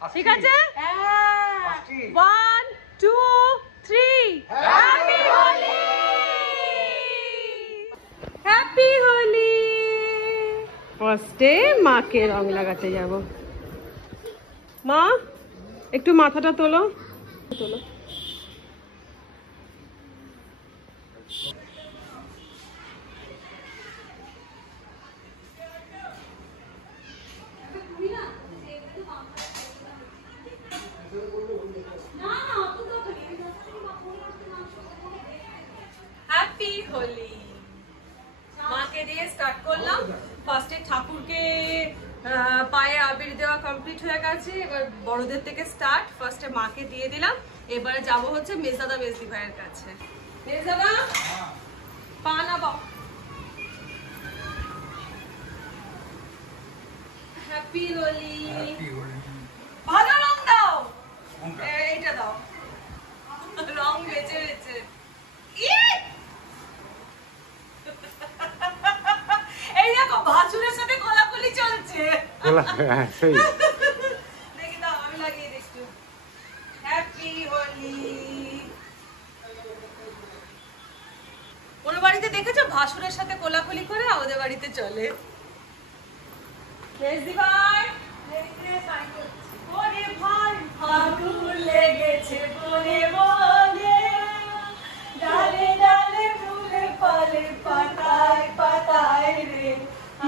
ঠিক আছে 1 2 3 happy Holi happy Holi ফার্স্টে মাকে রং লাগাতে যাব মা একটু মাথাটা তোলো তোলো হ্যাপি হোলি মাকে দিয়ে স্টার্ট করলাম ফার্স্টে ঠাকুরকে পায়ে আবির দেওয়া কমপ্লিট হয়ে গেছে এবার বড়দের থেকে স্টার্ট ফার্স্টে মাকে দিয়ে দিলাম এবারে যাব হচ্ছে মেজাদা মেজদি ভাইয়ের কাছে মেজাদা পা না বাও হ্যাপি হোলি ভালো রং দাও এইটা দাও রং বেঁচে বেঁচে এই দেখো ভাসুরের সাথে কোলাকুলি চলছে দেখি দাও আমি লাগিয়ে দেখছি হ্যাপি হোলি ওর বাড়িতে দেখেছো ভাসুরের সাথে কোলাকুলি করে ওদের বাড়িতে চলে মেজদি ভাই ওরে ভাই ফাগুন লেগেছে বনে বনে ডালে ডালে ফুলে ফলে পাতায় পাতায় রে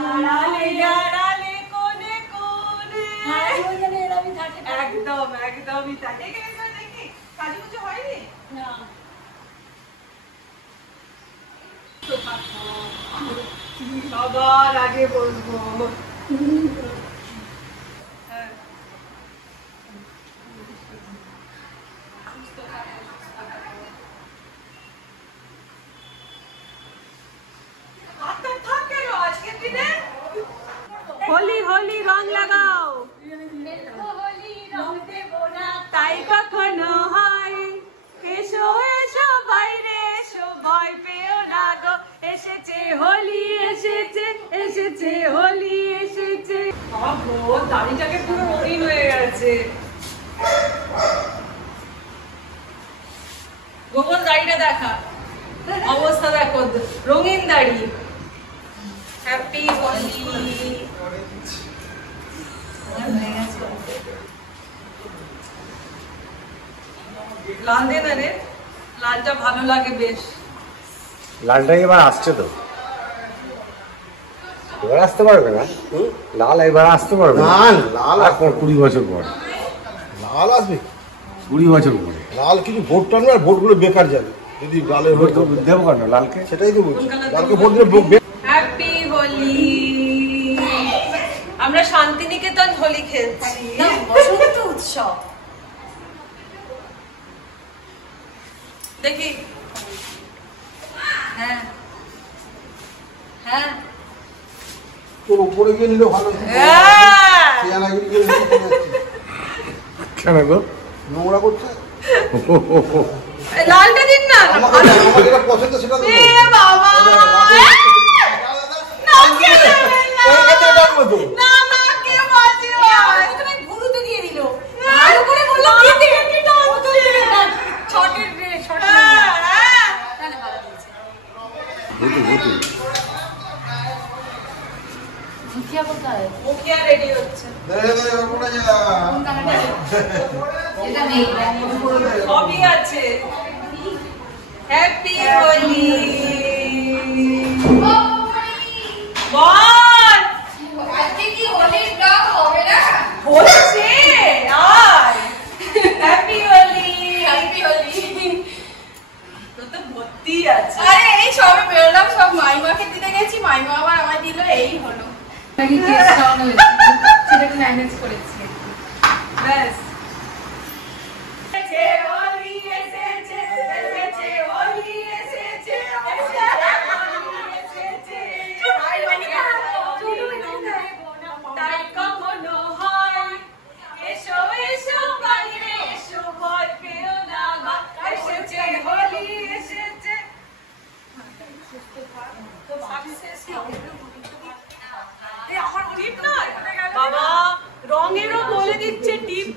আড়ালে আড়ালে কোনে কোনে একদম একদমই তাই দেখি কাজু কুচু হয়নি না সবার আগে বলবো হোলি হোলি রং লাগাও তাই কখনো হয় এসো এসো বাইরে এসো ভয় পেও না গো এসেছে হোলি এসেছে এসেছে হোলি এসেছে বাবা দাড়িটাকে পুরো রঙিন হয়ে গেছে গোবর দাড়িটা দেখা অবস্থা দেখো রঙিন দাড়ি হ্যাপি হোলি লাল দে না রে লালটা ভালো লাগে বেশ লালটা এবার আসছে তো এবার আসতে পারবে না লাল এবার আসতে পারবে না লাল আর 20 বছর পর লাল আসবে 20 বছর পরে লাল কিছু ভোট টানবে আর ভোটগুলো বেকার যাবে যদি লালের ভোট দেবো কেন লালকে সেটাই তো বলছি লালকে ভোট দিলে হ্যাপি হোলি আমরা শান্তিনিকেতন হোলি খেলছি বসন্ত উৎসব দেখি হ্যাঁ হ্যাঁ তোর উপরে গিয়ে নিলে ভালো কেন গো নোংরা করছে লালটা দিন না আমার যেটা পছন্দ সেটা তো বাবা সবই আছে হ্যাপি হোলি বল আজকে কি হোলির গান হবে না হচ্ছে আর হ্যাপি হোলি হ্যাপি হোলি তো ভর্তি আছে আরে এই সবে বেরোলাম সব মাইমাকে দিতে গেছি মাইমা আবার আমায় দিল এই হলো নাকি কেস খাওয়ানো হয়েছে সেটাকে ম্যানেজ করেছি ব্যাস বাবা রঙেরও বলে দিচ্ছে টিপ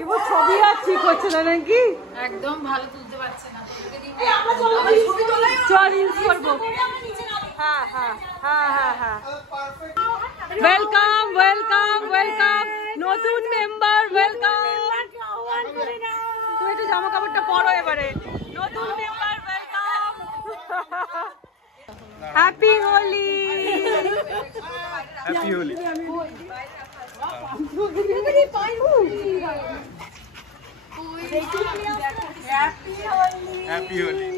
রিমু ছবি আর ঠিক হচ্ছে না নাকি? একদম ভালো তুলতে পারছে না। চল ইউজ করবো। হ্যাঁ হ্যাঁ হ্যাঁ হ্যাঁ হ্যাঁ। ওয়েলকাম ওয়েলকাম ওয়েলকাম নতুন মেম্বার, ওয়েলকাম। তুমি একটু জামা কাপড়টা পরো এবারে। নতুন member welcome. Happy Holi. Happy Holi. Happy Holi.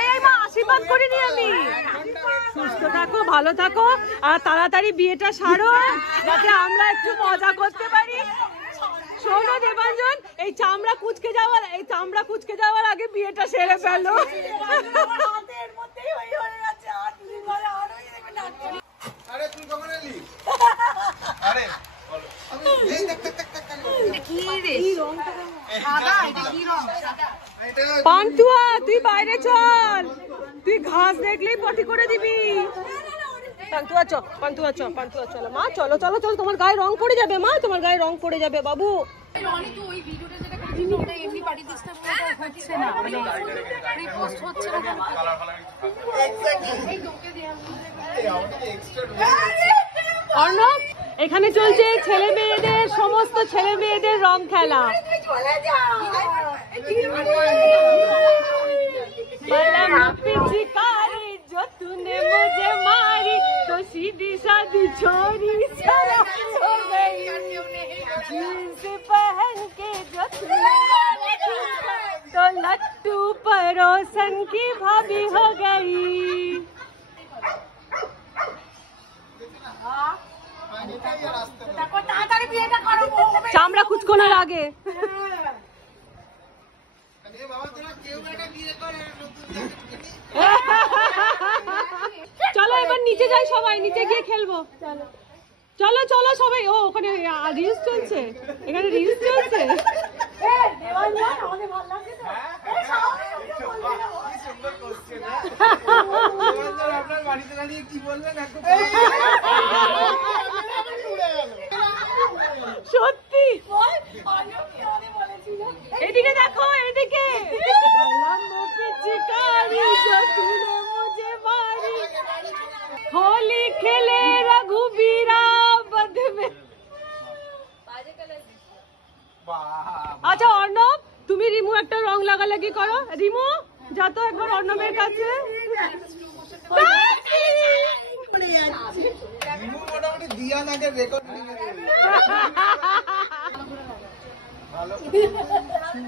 এই মা আশীর্বাদ করিনি আমি। সুস্থ থাকো, ভালো থাকো, আর তাড়াতাড়ি বিয়েটা সারো যাতে আমরা একটু মজা করতে পারি। শোনো দেবাঞ্জন, এই চামড়া কুচকে যাওয়ার আগে বিয়েটা সেরে ফেলো। আরে তুই কখন এলি? আরে এই দেখ কি রে? সাদা, এটা কি রং? পান্তুয়া তুই বাইরে চল, তুই ঘাস দেখলেই পটি করে দিবি। পান্তুয়া চ, পান্তুয়া চ, পান্তুয়া চলো মা, চলো চলো চলো, তোমার গায়ে রং পড়ে যাবে মা, তোমার গায়ে রং পড়ে যাবে বাবু। রনি তো ওই ভিডিওটা যেটা করেছিল ওটা এমনি পাঠিয়ে দিস না, হচ্ছে না, মানে রিপোস্ট হচ্ছে না। এই তোকে দেয়া অর্ণব, এখানে চলছে ছেলে মেয়েদের, সমস্ত ছেলে মেয়েদের রং খেলা। पिचकारी जो तूने मुझे मारी तो सीधी सादी छोरी शराब हो गई, जीन्स पहन के जो तूने तो लट्टू परोसन की भाभी हो गई। চামড়া কুচকোনার আগে চলো এবার নিচে যাই সবাই, নিচে গিয়ে খেলবো। চলো চলো সবাই। ও ওখানে রিলস চলছে, এখানে রিলস চলছে। সত্যি এদিকে দেখো, এদিকে होली खेले रघुबीरा बध में। আচ্ছা অর্ণব, তুমি রিমু একটা রং লাগালাগি করো। রিমু যা তো একবার অর্ণবের কাছে।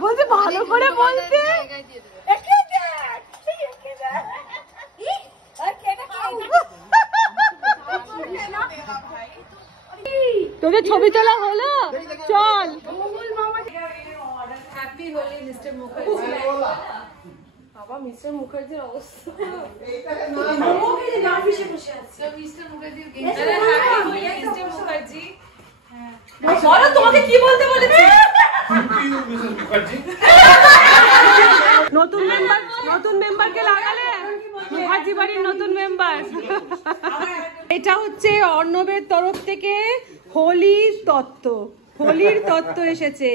বলতে ভালো করে বলতে। তোদের ছবি তোলা হলো, চল। Happy Holi mister Mukherjee. বাবা মিস্টার মুখার্জির অবস্থা, মিস্টার মুখার্জির হ্যাপি হোলি মিস্টার মুখার্জি। বলো তোমাকে কি বলতে বলেছি। নতুন মেম্বারকে লাগালে, মুখার্জি বাড়ির নতুন মেম্বার। এটা হচ্ছে অর্ণবের তরফ থেকে হোলির তত্ত্ব এসেছে।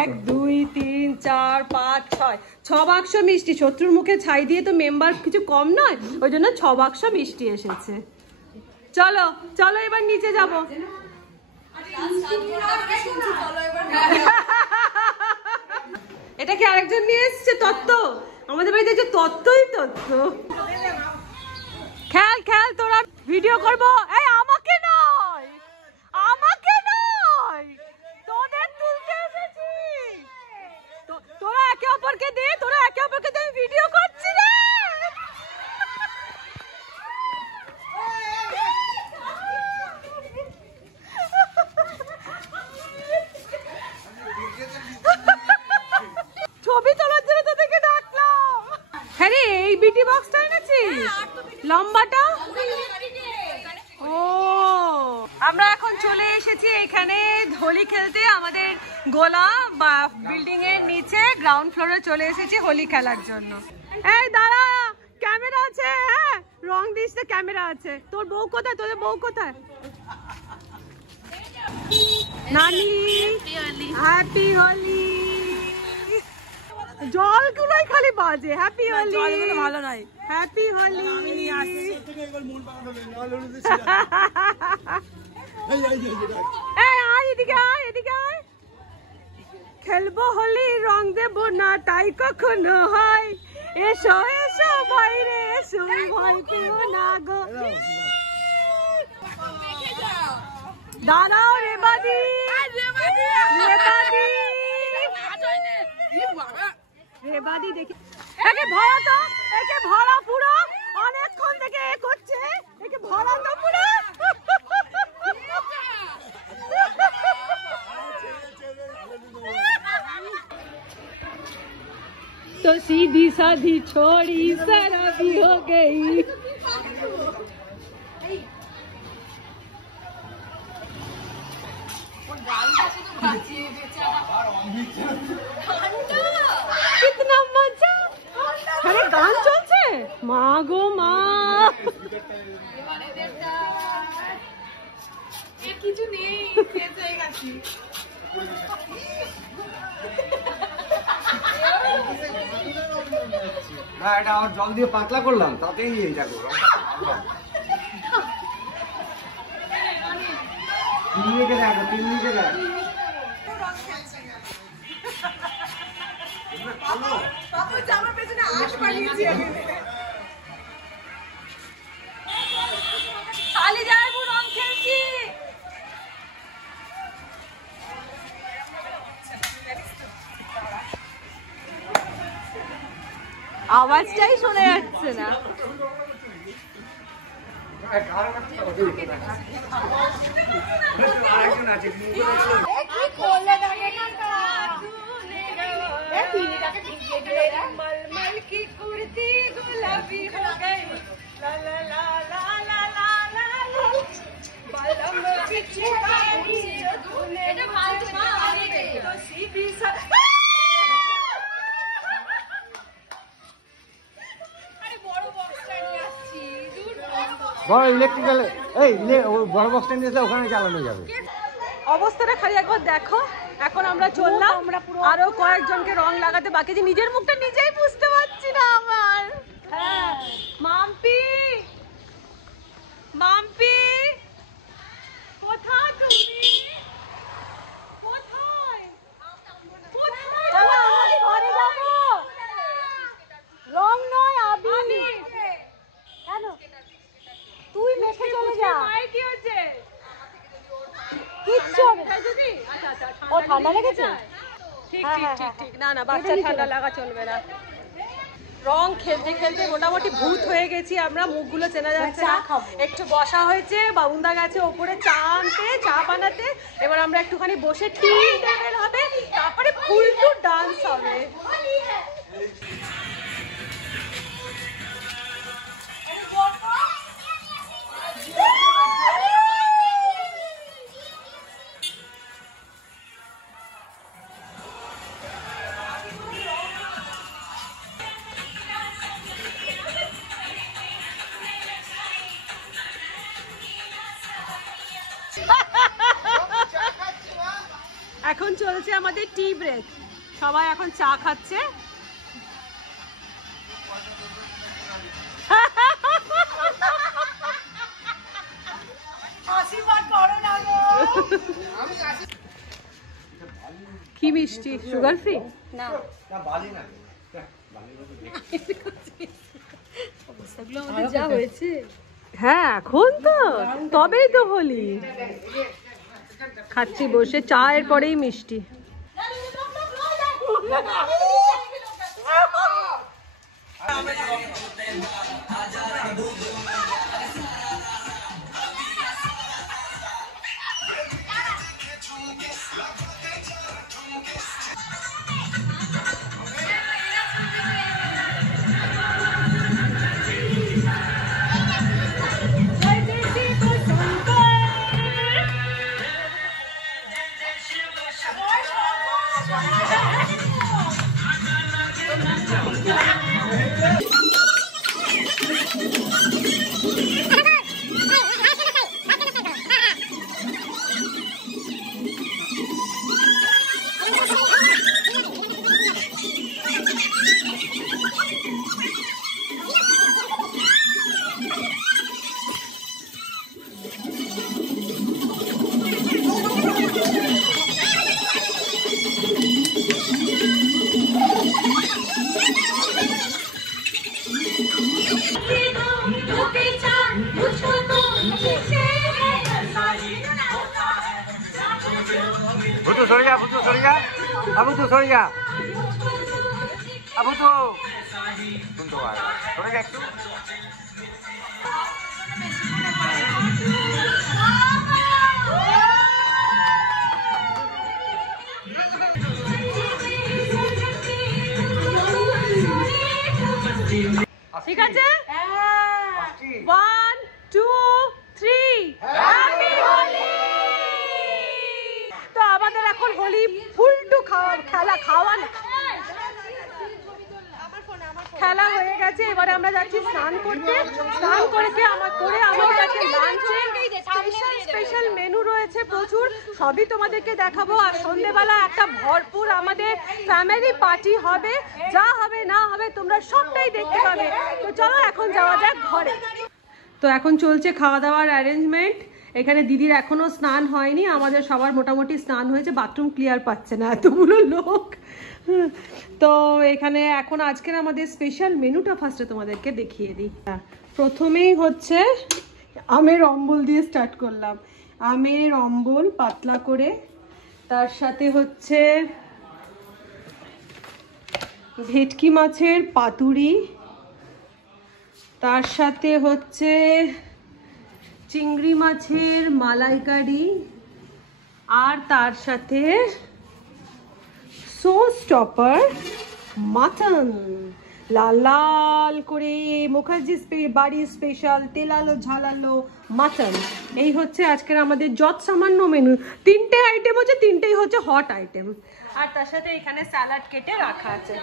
1 2 3 4 5 6 6 বাক্স মিষ্টি। শত্রুর মুখে ছাই দিয়ে তো মেম্বার কিছু কম নয়, ওই জন্য 6 বাক্স মিষ্টি এসেছে। চলো চলো এবার নিচে যাবো। এটা কি আরেকজন নিয়ে এসছে তত্ত্ব? আমাদের বাড়িতে যে তত্ত্বই তত্ত্ব। খেল খেল, তোরা ভিডিও করবো। এই আমাকে নয়, আমাকে নয়, তোদের তুলতে এসেছি। তোরা একে অপরকে দে, আমি ভিডিও করছি রে। ছবি তোলার জন্য তোদেরকে ডাকলাম। হ্যাঁ রে, এই বিটি বক্সটা এনেছি লম্বাটা। ও আমরা এখন চলে এসেছি এখানে হোলি খেলতে। আমাদের গোলা বা বিল্ডিং এর নিচে গ্রাউন্ড ফ্লোরে চলে এসেছি হোলি খেলার জন্য। এই দাঁড়া, ক্যামেরা আছে, হ্যাঁ রং দিস না, ক্যামেরা আছে। তোর বউ কোথায়, তোদের বউ কোথায়? নানি হ্যাপি হোলি। জলগুলোই খালি বাজে হ্যাপি হোলি। জলগুলো ভালো নয়। হ্যাপি হোলি। আমি নিয়ে আসছি। এই আয় এদিকে, আয় এদিকে আয়। খেলবো হোলি, রং দেবো না তাই কখনো হয়। এসো এসো বাইরে এসো, ভয় পেও না গো। দাঁড়াও রেবাদি, রেবাদি দেখি একে ভরা তো, একে ভরা পুরো অনেকক্ষণ থেকে এ করছে, একে ভরা তো পুরো। तो सीधी साधी छोड़ी शराबी हो गई। कितना मजा। अरे गान चलছে মা গো মা। কিছু নেই, শেষ হয়ে গেছে। না এটা আমার জল দিয়ে পাতলা করলাম, তাতেই নিয়ে যাবো। খালি যাবো রং খেলছি। আওয়াজটাই শোনা যাচ্ছে না। मलमल की कुर्ती गुलाबी हो गई, ला ला ला ला ला ला ला ला। बलम बिछे गाड़ी तूने मारी तो सीधी सा। বড় ইলেকট্রিক্যাল, এই বড় বক্স স্ট্যান্ড এসে ওখানে চালানো যাবে। অবস্থাটা খালি একবার দেখো। এখন আমরা চললাম, আরো কয়েকজনকে রং লাগাতে বাকি, যে নিজের মুখটা নিজেই বুঝতে পারছি না আমার। হ্যাঁ মাম্পি, মাম্পি কোথায় তুমি? কোথায় কোথায়? ঘরে যাবো। রং নয় আবি। কেন তুই মেখে চলে যা। কি হচ্ছে? কিচ্ছু হবে না। ও ঠান্ডা লেগেছে? ঠিক ঠিক ঠিক ঠিক। না না বাচ্চা ঠান্ডা লাগা চলবে না। রং খেলতে খেলতে মোটামুটি ভূত হয়ে গেছি আমরা, মুখগুলো চেনা যাচ্ছে না। একটু বসা হয়েছে, বাবুন্দা গেছে ওপরে চা আনতে, চা বানাতে। এবার আমরা একটুখানি বসে টি টেবিল হবে, তারপরে ফুল টু ডান্স হবে। এখন চলছে আমাদের টি ব্রেক, সবাই এখন চা খাচ্ছে। কি মিষ্টি, সুগার ফ্রি না? অবস্থাগুলো আমাদের যা হয়েছে। হ্যাঁ এখন তো তবেই তো হোলি। খাচ্ছি বসে, চায়ের পরেই মিষ্টি। তো সরে যা, আবু তো সরে যা, আবু তো সরে যা, আবু তো শুনতে পারে, সরে যা একটু। ঠিক আছে 1 2 3 হ্যাপি হোলি। তো আমাদের এখন হোলি ফুলটু খেলা হয়ে গেছে। এবারে আমরা যাচ্ছি স্নান করতে। স্নান করে আমাদের কাছে লাঞ্চে স্পেশাল মেনু রয়েছে প্রচুর, সবই তোমাদেরকে দেখাবো। আর সন্ধ্যেবেলা একটা ভরপুর আমাদের ফ্যামিলি পার্টি হবে, যা হবে না হবে তোমরা সবটাই দেখতে পাবে। তো চলো এখন যাওয়া যাক ঘরে। তো এখন চলছে খাওয়া দাওয়ার অ্যারেঞ্জমেন্ট। এখানে দিদির এখনো স্নান হয়নি, আমাদের সবার মোটামুটি স্নান হয়েছে, বাথরুম ক্লিয়ার পাচ্ছে না এতগুলো লোক। তো এখানে এখন আজকের আমাদের স্পেশাল মেনুটা ফার্স্টে তোমাদেরকে দেখিয়ে দিই। প্রথমেই হচ্ছে আমের অম্বল দিয়ে স্টার্ট করলাম। আমের অম্বল পাতলা করে, তার সাথে হচ্ছে ভেটকি মাছের পাতুরি, তার সাথে হচ্ছে চিংড়ি মাছের মালাইকারি, আর তার সাথে সোস টপার মাটন, লাল লাল করে মুখার্জি বাড়ির স্পেশাল তেলালো ঝালালো মাটন। এই হচ্ছে আজকের আমাদের যত সামান্য মেনু। 3টে আইটেম হচ্ছে, 3টেই হচ্ছে হট আইটেম। আর তার সাথে এখানে স্যালাড কেটে রাখা আছে।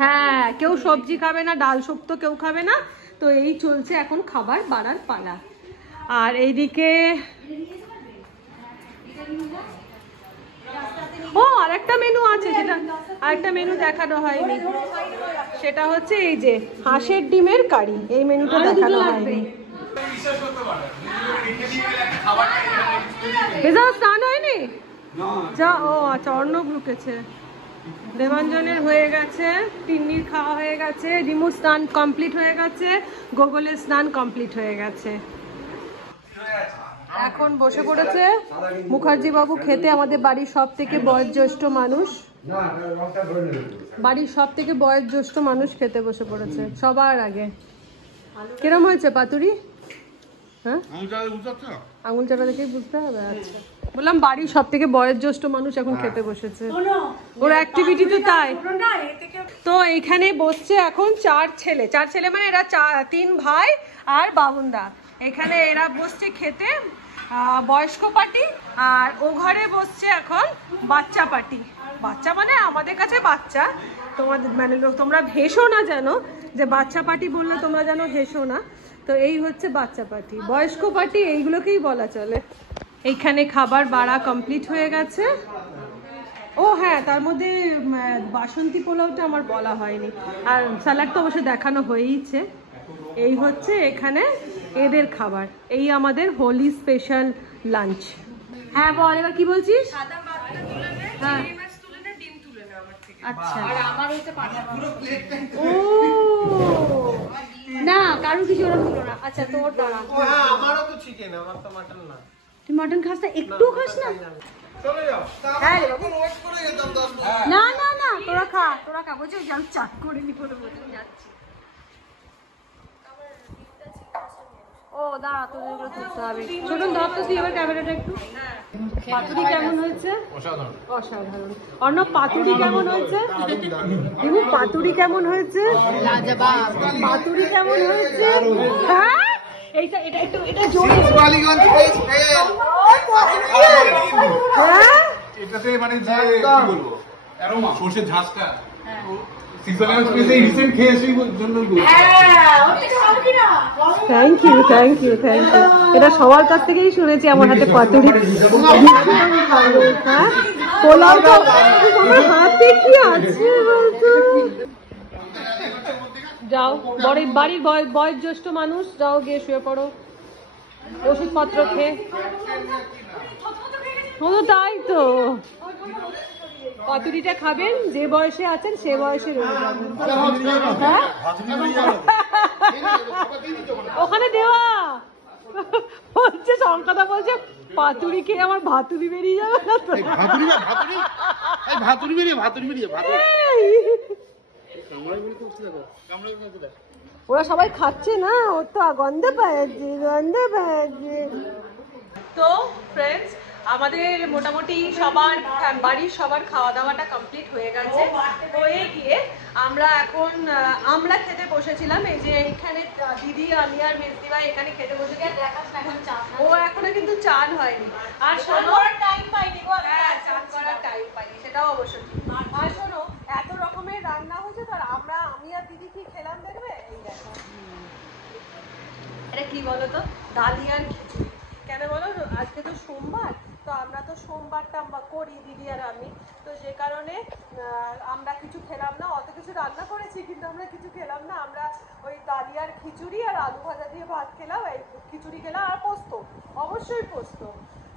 হ্যাঁ, কেউ সবজি খাবে না, ডাল শুক্তো কেউ খাবে না। তো এই চলছে এখন খাবার বাড়ার পালা। আর এইদিকে আরেকটা মেনু আছে, সেটা আরেকটা মেনু দেখানো হয়নি, সেটা হচ্ছে এই যে হাঁসের ডিমের কারি। এই মেনুটা দেখানো হয়নি। স্নান হয়নি যা? ও আচ্ছা, অর্ণব ঢুকেছে। দেবাঞ্জনের হয়ে গেছে, তিন্নির খাওয়া হয়ে গেছে, রিমুর স্নান কমপ্লিট হয়ে গেছে, গোগলের স্নান কমপ্লিট হয়ে গেছে। এখন বসে পড়েছে মুখার্জি বাবু খেতে। আমাদের বাড়ির সব থেকে বয়োজ্যেষ্ঠ মানুষ, বাড়ির সব থেকে বয়োজ্যেষ্ঠ মানুষ খেতে বসে পড়েছে সবার আগে। কিরম হয়েছে পাতুরি? হ্যাঁ, আঙুল চাপা দেখেই বুঝতে হবে। আচ্ছা, বললাম বাড়ির সব থেকে বয়োজ্যেষ্ঠ মানুষ এখন খেতে বসেছে, ওর অ্যাক্টিভিটি তো তাই। তো এইখানে বসছে এখন 4 ছেলে, মানে এরা 3 ভাই আর বাবুন্দা। এখানে এরা বসছে খেতে, বয়স্ক পার্টি। আর ও ঘরে বসছে এখন বাচ্চা পার্টি। বাচ্চা মানে আমাদের কাছে বাচ্চা, তোমাদের মানে তোমরা হেসো না যেন, যে বাচ্চা পার্টি বললে তোমরা যেন হেসো না। তো এই হচ্ছে বাচ্চা পার্টি, বয়স্ক পার্টি এইগুলোকেই বলা চলে। এইখানে খাবার বাড়া কমপ্লিট হয়ে গেছে। ও হ্যাঁ, তার মধ্যে বাসন্তী পোলাওটা আমার বলা হয়নি, আর স্যালাড তো অবশ্য দেখানো হয়েইছে। এই হচ্ছে এখানে এদের খাবার, এই আমাদের হোলি স্পেশাল লাঞ্চ। হ্যাঁ বল, এবার কি বলছিস? হ্যাঁ, আচ্ছা, ও না কারণ কিছু ওরকম হলো না। আচ্ছা, তোর দাঁড়া, আমারও তো চিকেন, আমার তো মাটন না। তুই মাটন খাস না? একটু খাস না? না না না, তোরা খা বলছি, আমি চাট করে নি করে যাচ্ছি। ও দাঁড়া, তোদের এগুলো করতে হবে। ছোটন ধর তো তুই এবার ক্যামেরাটা একটু। পাতুরি কেমন হয়েছে? অসাধারণ। অর্ণব পাতুরি কেমন হয়েছে? দিবু পাতুরি কেমন হয়েছে? পাতুরি কেমন হয়েছে? হ্যাঁ, এইটা এটা একটু এটা জোরে। হ্যাঁ, এটাতে মানে যে কি বলবো, অ্যারোমা সরষের ঝাঁসটা সিজনাল স্পেসে রিসেন্ট খেয়েছি জন্যই বলছি। Thank you. এটা সবার কাছ থেকেই শুনেছি আমার হাতে পাতুরি। হ্যাঁ, পোলাও তো আমার হাতে কি আছে বলতো? যাও, বাড়ির বয়োজ্যেষ্ঠ মানুষ, যাও গিয়ে শুয়ে পড়ো, ওষুধপত্র খেয়ে। তাই তো, পাতুরিটা খাবেন, যে বয়সে আছেন সে বয়সে রয়ে যাবেন। হ্যাঁ, ওখানে দেওয়া বলছে শঙ্কদা বলছে পাতুরি খেয়ে আমার ভাতুরি বেরিয়ে যাবে না তো? ওরা সবাই খাচ্ছে না, ওর তো গন্ধে পাচ্ছে। তো ফ্রেন্ডস, আমাদের মোটামুটি সবার বাড়ির সবার খাওয়া দাওয়াটা কমপ্লিট হয়ে গেছে। হয়ে গিয়ে আমরা এখন আমরা খেতে বসেছিলাম। এই যে এখানে দিদি, আমি আর মেজদি ভাই এখানে খেতে বসেছি। ও এখনো কিন্তু চান হয়নি। আর শোনো, টাইম পাইনি, চান করার টাইম পাইনি, সেটাও অবশ্য। আর শোনো, এত রকমের রান্না হয়েছে, তো আমি আর দিদি কি খেলাম দেখবে? এই দেখো, এটা কি বলো তো, ডালিয়ার খিচুড়ি। কেন বলো, আজকে তো সোমবার, তো আমরা তো সোমবারটা করি দিদি আর আমি, তো যে কারণে আমরা কিছু খেলাম না। অত কিছু রান্না করেছি কিন্তু আমরা কিছু খেলাম না। আমরা ওই ডালিয়ার খিচুড়ি আর আলু ভাজা দিয়ে ভাত খেলাম, এই খিচুড়ি খেলাম আর পোস্ত, অবশ্যই পোস্ত।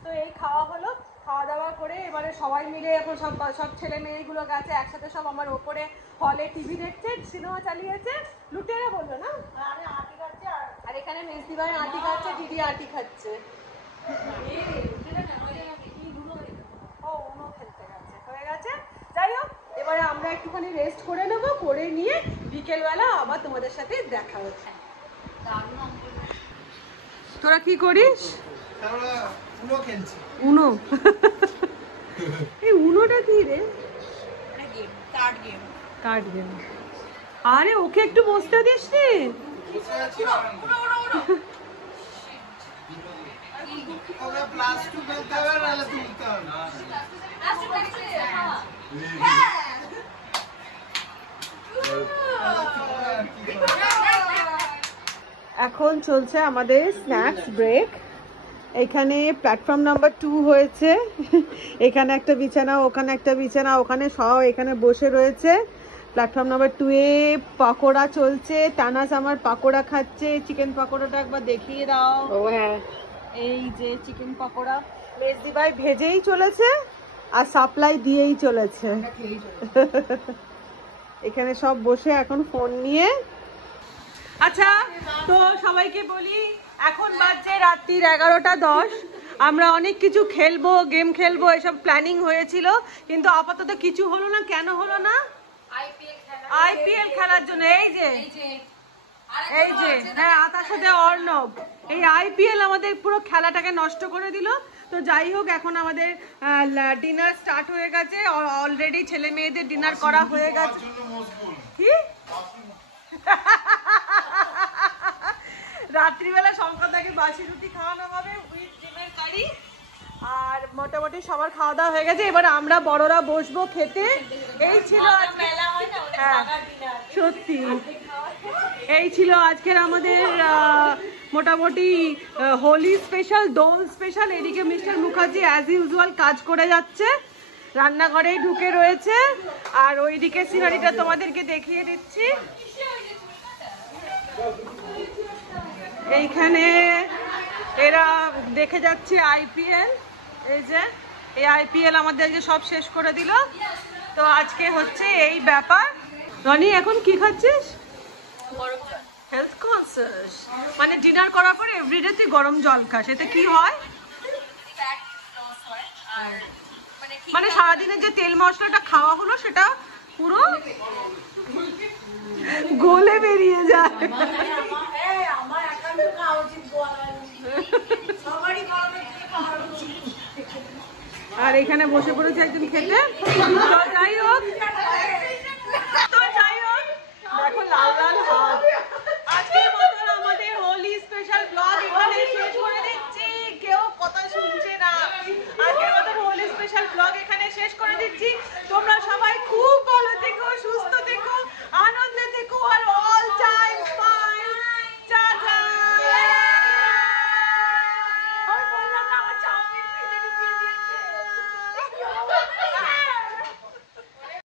তো এই খাওয়া হলো। খাওয়া দাওয়া করে এবারে সবাই মিলে এখন সব ছেলে মেয়েগুলো গেছে একসাথে, সব আমার ওপরে হলে টিভি দেখছে, সিনেমা চালিয়েছে। লুটেরা বললো না, আর এখানে মেজদি ভাই আটি খাচ্ছে, দিদি আটি খাচ্ছে। হয়ে গেছে। যাই হোক, এবারে আমরা একটুখানি রেস্ট করে নেবো, করে নিয়ে বিকেলবেলা আবার তোমাদের সাথে দেখা হচ্ছে। তোরা কি করিস? উনো। এই উনোটা কি রে? Card game. আরে ওকে একটু বসতে দিস রে। এখন চলছে আমাদের স্ন্যাক্স ব্রেক। এখানে প্ল্যাটফর্ম নাম্বার 2 হয়েছে। এখানে একটা বিছানা, ওখানে একটা বিছানা, ওখানে সব এখানে বসে রয়েছে। প্ল্যাটফর্ম নাম্বার 2 এ পাকোড়া চলছে। টানাস আমার পাকোড়া খাচ্ছে। চিকেন পাকোড়াটা একবার দেখিয়ে দাও। ও হ্যাঁ, এই যে চিকেন পাকোড়া মেজদি ভাই ভেজেই চলেছে আর সাপ্লাই দিয়েই চলেছে। এখানে সব বসে এখন ফোন নিয়ে। আচ্ছা, তো সবাইকে বলি, এখন বাজছে রাত্রির 11:10। আমরা অনেক কিছু খেলবো, গেম খেলবো, এসব প্ল্যানিং হয়েছিল, কিন্তু আপাতত কিছু হলো না। কেন হলো না? আইপিএল খেলার জন্য। এই যে হ্যাঁ, তার সাথে অর্ণব, এই আইপিএল আমাদের পুরো খেলাটাকে নষ্ট করে দিল। তো যাই হোক, এখন আমাদের ডিনার স্টার্ট হয়ে গেছে। অলরেডি ছেলে মেয়েদের ডিনার করা হয়ে গেছে। কি রাত্রিবেলা শঙ্করদাকে বাসি রুটি খাওয়ানো হবে উইথ ডিমের কারি। আর মোটামুটি সবার খাওয়া দাওয়া হয়ে গেছে। এবার আমরা বড়রা বসবো খেতে। এই ছিল সত্যি, এই ছিল আজকের আমাদের মোটামুটি হোলি স্পেশাল, দোল স্পেশাল। এদিকে মিস্টার মুখার্জি অ্যাজ ইউজুয়াল কাজ করে যাচ্ছে, রান্নাঘরেই ঢুকে রয়েছে। আর ওইদিকে সিনারিটা তোমাদেরকে দেখিয়ে দিচ্ছি। এইখানে এরা দেখে যাচ্ছে আইপিএল। এই যে এই আইপিএল আমাদেরকে সব শেষ করে দিল। তো আজকে হচ্ছে এই ব্যাপার। রনি, এখন কি খাচ্ছিস? হেলথ কনসিয়াস, মানে ডিনার করার পরে এভরিডে তুই গরম জল খাস। এতে কি হয়? মানে সারাদিনে যে তেল মশলাটা খাওয়া হলো সেটা পুরো গলে বেরিয়ে যায়। আর এখানে বসে পড়েছে একজন খেতে। তো যাই হোক, দেখো লাল লাল হাত। আজকের মতন আমাদের হোলি স্পেশাল ব্লগ এখানে শেষ করে দিচ্ছি। কেউ কথা শুনছে না। আজকের মতন হোলি স্পেশাল ব্লগ এখানে শেষ করে দিচ্ছি। তোমরা সবাই খুব